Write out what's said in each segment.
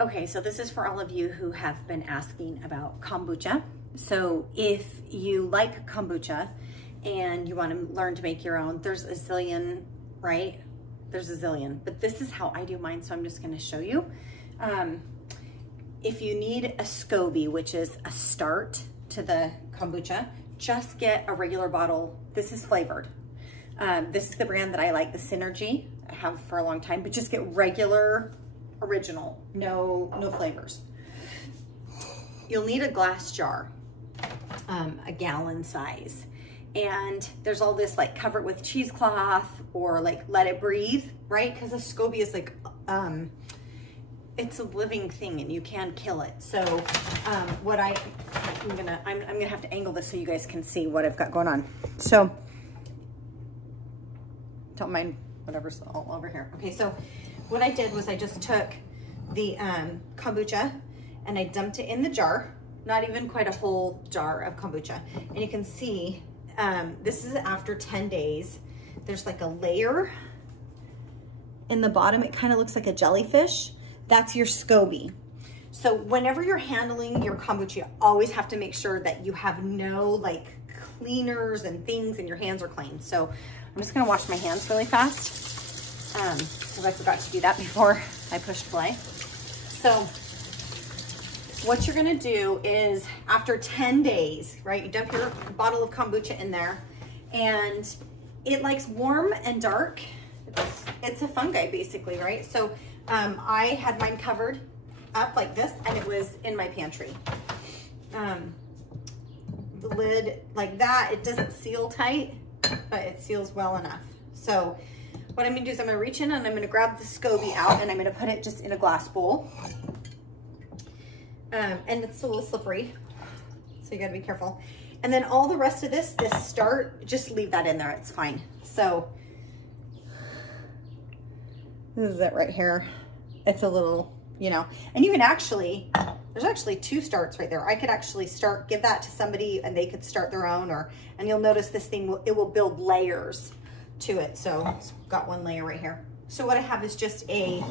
Okay, so this is for all of you who have been asking about kombucha. So if you like kombucha and you want to learn to make your own, there's a zillion, right? There's a zillion, but this is how I do mine, so I'm just going to show you. If you need a scoby, which is a start to the kombucha, just get a regular bottle. This is flavored. This is the brand that I like, the Synergy. I have for a long time, but just get regular, original, no flavors. You'll need a glass jar, a gallon size. And there's all this like cover it with cheesecloth or like let it breathe, right? Because a scoby is like, it's a living thing and you can kill it. So what I'm gonna have to angle this so you guys can see what I've got going on. So don't mind whatever's all over here. Okay, so what I did was I just took the kombucha and I dumped it in the jar, not even quite a whole jar of kombucha. And you can see, this is after 10 days. There's like a layer in the bottom. It kind of looks like a jellyfish. That's your scoby. So whenever you're handling your kombucha, you always have to make sure that you have no like cleaners and things and your hands are clean. So I'm just gonna wash my hands really fast because I forgot to do that before I pushed play. So what you're gonna do is after 10 days, right, you dump your bottle of kombucha in there and it likes warm and dark. It's a fungi basically, right? So I had mine covered up like this and it was in my pantry. The lid like that, it doesn't seal tight, but it seals well enough. So what I'm gonna do is I'm gonna reach in and I'm gonna grab the scoby out and I'm gonna put it just in a glass bowl. And it's a little slippery, so you gotta be careful. And then all the rest of this start, just leave that in there, it's fine. So this is it right here. It's a little, you know, and you can actually, there's actually 2 starts right there. I could actually give that to somebody and they could start their own, and you'll notice this thing, it will build layers to it. So it's got 1 layer right here. So what I have is just a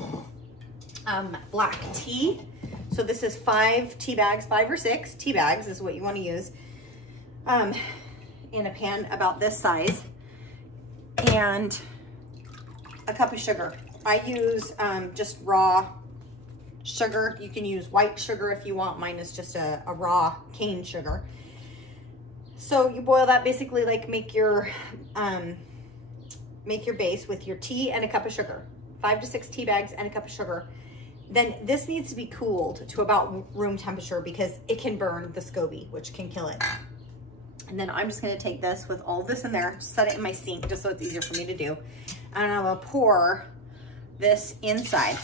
black tea. So this is 5 tea bags, 5 or 6 tea bags is what you want to use in a pan about this size, and a cup of sugar. I use just raw sugar. You can use white sugar if you want. Mine is just a raw cane sugar. So you boil that, basically like make your base with your tea and a cup of sugar. 5 to 6 tea bags and a cup of sugar. Then this needs to be cooled to about room temperature because it can burn the scoby, which can kill it. And then I'm just gonna take this with all this in there, set it in my sink just so it's easier for me to do. And I will pour this inside.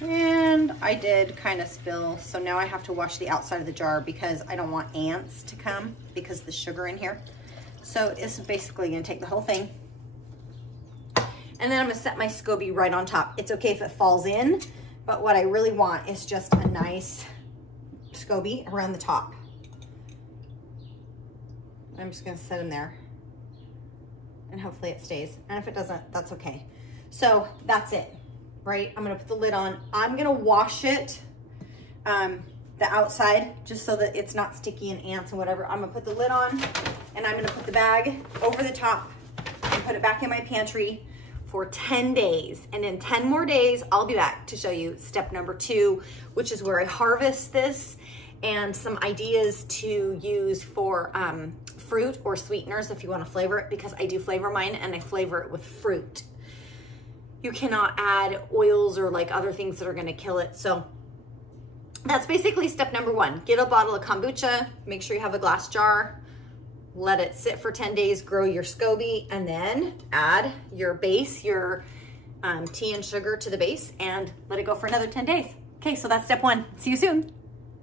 And I did kind of spill, so now I have to wash the outside of the jar because I don't want ants to come because of the sugar in here. So it's basically gonna take the whole thing. And then I'm gonna set my scoby right on top. It's okay if it falls in, but what I really want is just a nice scoby around the top. I'm just gonna set him there and hopefully it stays. And if it doesn't, that's okay. So that's it, right? I'm gonna put the lid on. I'm gonna wash it, the outside, just so that it's not sticky and ants and whatever. I'm gonna put the lid on and I'm gonna put the bag over the top and put it back in my pantry for 10 days. And in 10 more days, I'll be back to show you step number 2, which is where I harvest this and some ideas to use for fruit or sweeteners if you want to flavor it, because I do flavor mine and I flavor it with fruit. You cannot add oils or like other things that are going to kill it. So that's basically step number 1. Get a bottle of kombucha, make sure you have a glass jar, let it sit for 10 days, grow your scoby, and then add your base, your tea and sugar to the base, and let it go for another 10 days. Okay, so that's step 1. See you soon.